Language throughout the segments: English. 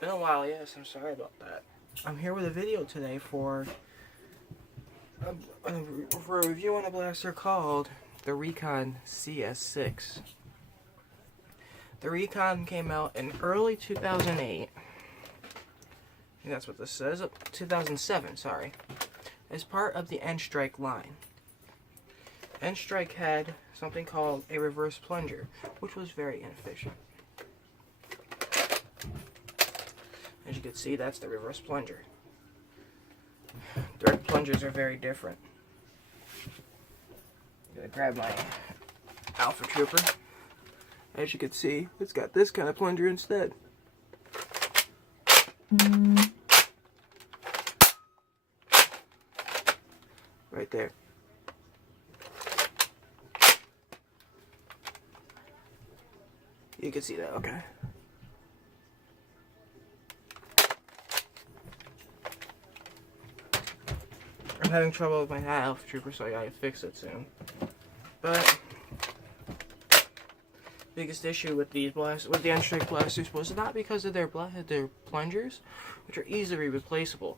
been a while, yes, I'm sorry about that. I'm here with a video today for a review on a blaster called the Recon Cs-6. The Recon came out in early 2008. I think that's what this says. 2007, sorry. As part of the N-strike line. N-strike had something called a reverse plunger, which was very inefficient. As you can see, that's the reverse plunger. Direct plungers are very different. I'm gonna grab my Alpha Trooper. As you can see, it's got this kind of plunger instead. Right there. You can see that, okay. I'm having trouble with my Alpha Trooper, so I gotta fix it soon. But biggest issue with the N-strike blasters was not because of their plungers, which are easily replaceable.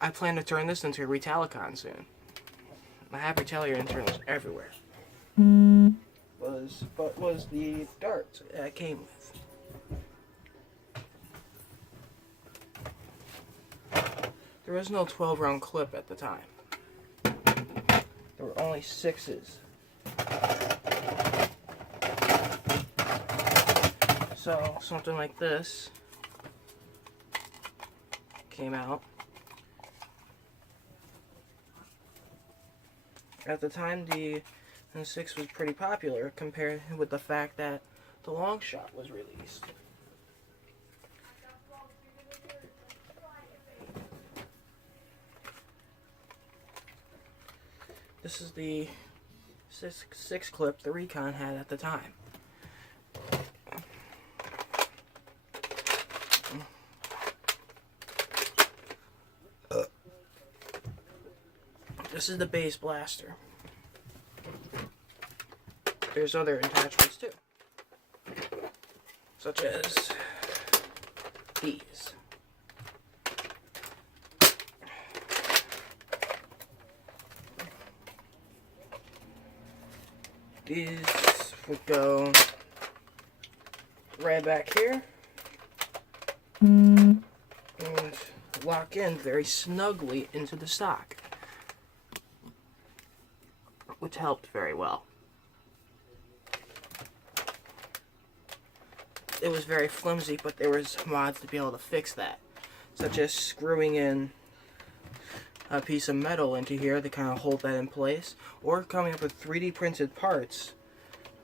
I plan to turn this into a Retalicon soon. I have retaliator internals everywhere. Was the darts that I came with. There was no 12-round clip at the time. There were only 6s. So something like this came out. At the time, the N-6 was pretty popular compared with the fact that the long shot was released. This is the 6 clip the Recon had at the time. This is the base blaster. There's other attachments too, such as these. These would go right back here and lock in very snugly into the stock, which helped very well. It was very flimsy, but there was mods to be able to fix that, such as screwing in a piece of metal into here to kind of hold that in place, or coming up with 3D printed parts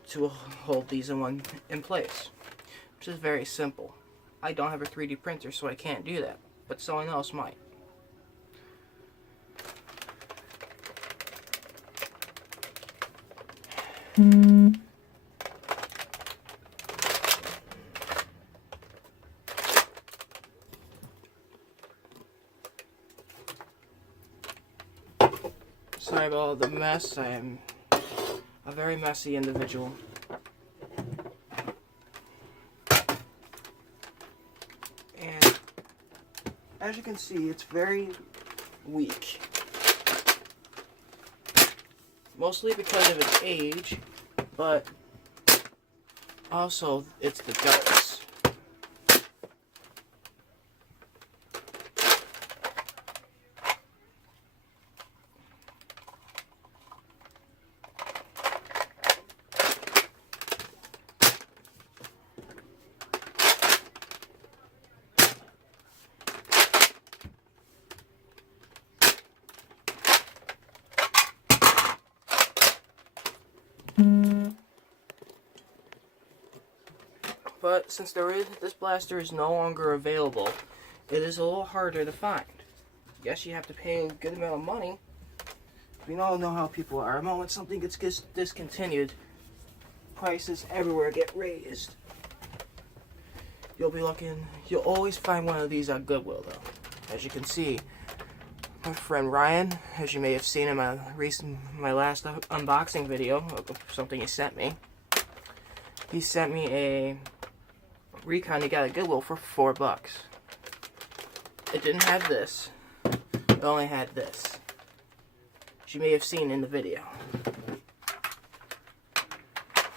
to hold these in place, which is very simple. I don't have a 3D printer, so I can't do that, but someone else might. Sorry about all the mess. I am a very messy individual. And as you can see, it's very weak. Mostly because of its age, but also it's the darts. But since this blaster is no longer available, it is a little harder to find. Yes, you have to pay a good amount of money. We all know how people are. The moment something gets discontinued, prices everywhere get raised. You'll always find one of these at Goodwill, though. As you can see, my friend Ryan, as you may have seen in my last unboxing video of something he sent me a recon you got at Goodwill for $4. It didn't have this. It only had this, which you may have seen in the video.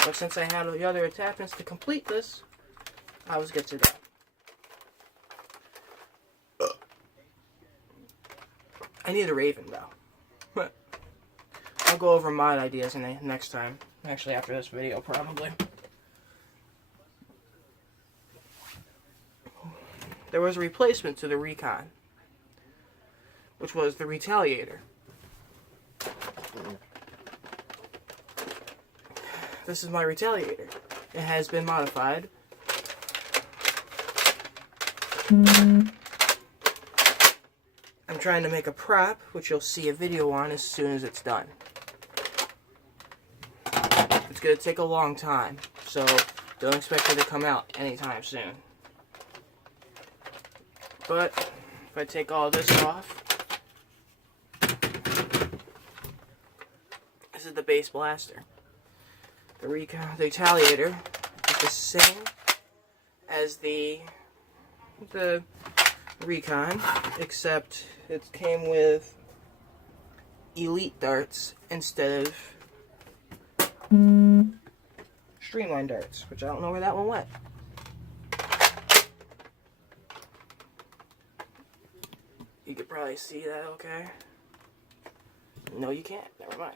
But since I had the other attachments to complete this, I was good to go. I need a Raven though. I'll go over mod ideas in the next time. Actually, after this video, probably. There was a replacement to the Recon, which was the Retaliator. This is my Retaliator. It has been modified. I'm trying to make a prop, which you'll see a video on as soon as it's done. It's going to take a long time, so don't expect it to come out anytime soon. But if I take all this off, this is the base blaster. The Retaliator is the same as the Recon, except it came with elite darts instead of streamline darts, which I don't know where that one went. You could probably see that okay. No, you can't. Never mind.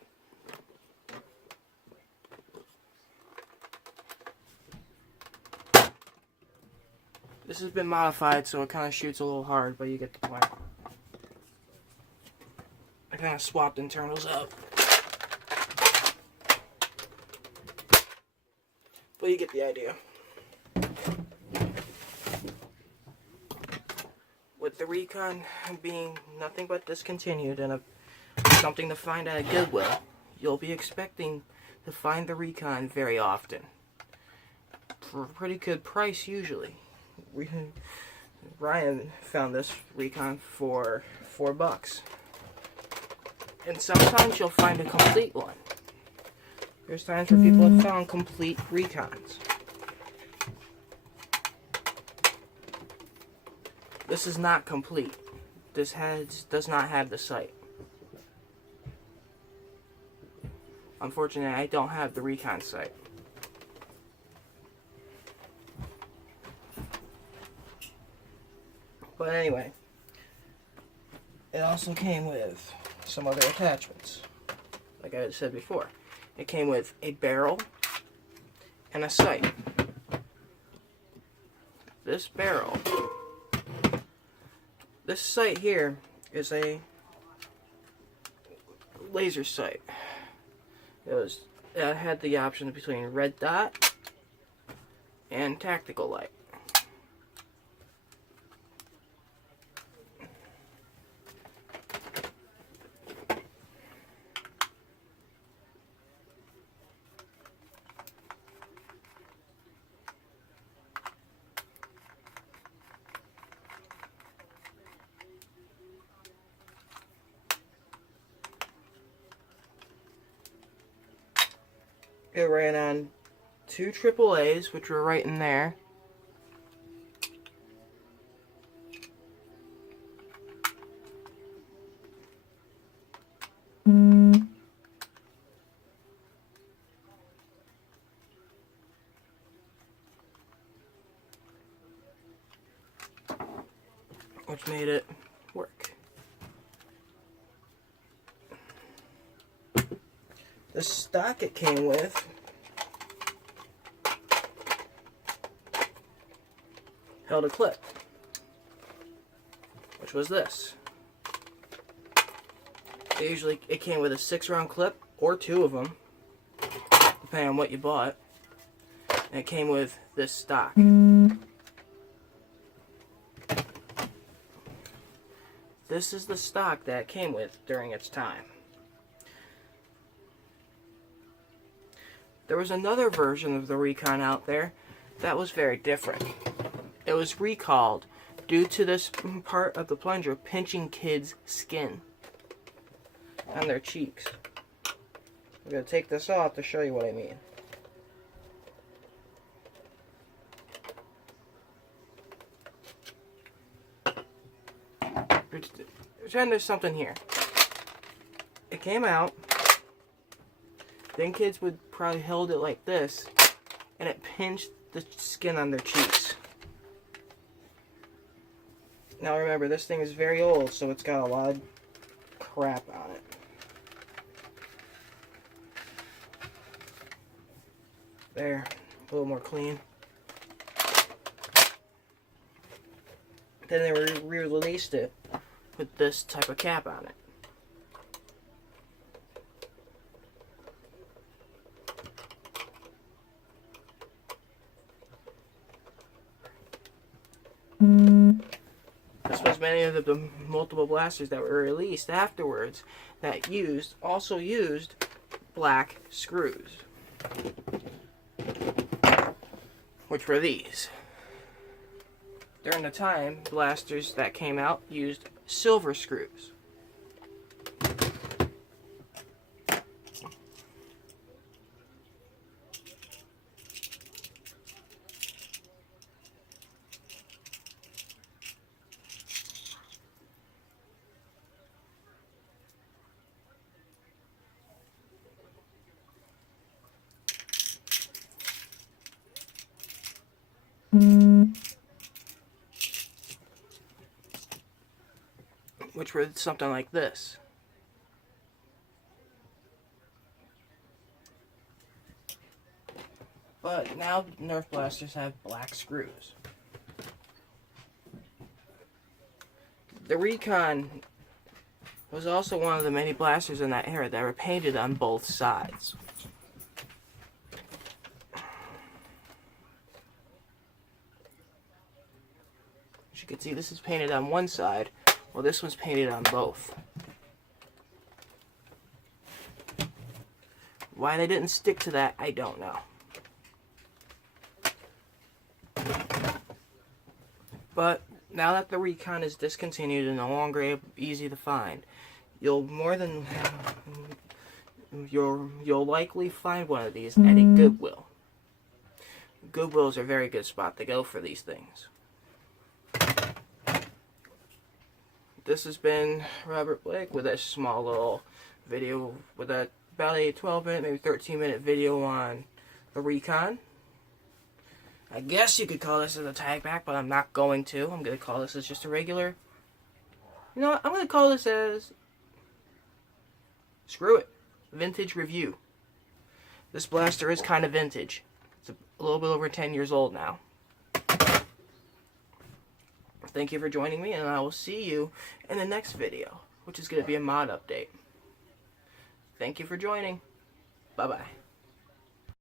This has been modified, so it kind of shoots a little hard, but you get the point. I kind of swapped internals up. But you get the idea. With the Recon being nothing but discontinued and something to find at a Goodwill, you'll be expecting to find the Recon very often. For a pretty good price, usually. Ryan found this Recon for $4. And sometimes you'll find a complete one. There's times where people have found complete Recons. This is not complete. This does not have the sight. Unfortunately, I don't have the Recon sight. But anyway, it also came with some other attachments. Like I said before, it came with a barrel and a sight. This sight here is a laser sight. It had the option between red dot and tactical light. It ran on 2 AAAs, which were right in there. Which made it work. The stock it came with held a clip, which was this. It came with a 6-round clip, or 2 of them, depending on what you bought. And it came with this stock. This is the stock that it came with during its time. There was another version of the Recon out there that was very different. It was recalled due to this part of the plunger pinching kids' skin on their cheeks. I'm going to take this off to show you what I mean. Pretend there's something here. It came out. Then kids would probably hold it like this, and it pinched the skin on their cheeks. Now remember, this thing is very old, so it's got a lot of crap on it. There, a little more clean. Then they re-released it with this type of cap on it. This was many of the multiple blasters that were released afterwards that also used black screws, which were these. During the time, blasters that came out used silver screws. Which were something like this. But now Nerf blasters have black screws. The Recon was also one of the many blasters in that era that were painted on both sides. As you can see, this is painted on one side, while this one's painted on both. Why they didn't stick to that, I don't know. But now that the Recon is discontinued and no longer easy to find, you'll likely find one of these at a Goodwill. Goodwills are a very good spot to go for these things. This has been Robert Blake with a small little video with about a 12-minute, maybe 13-minute video on the Recon. I guess you could call this as a tag pack, but I'm not going to. I'm going to call this as just a regular... You know what? I'm going to call this as... Screw it. Vintage review. This blaster is kind of vintage. It's a little bit over 10 years old now. Thank you for joining me, and I will see you in the next video, which is going to be a mod update. Thank you for joining. Bye-bye.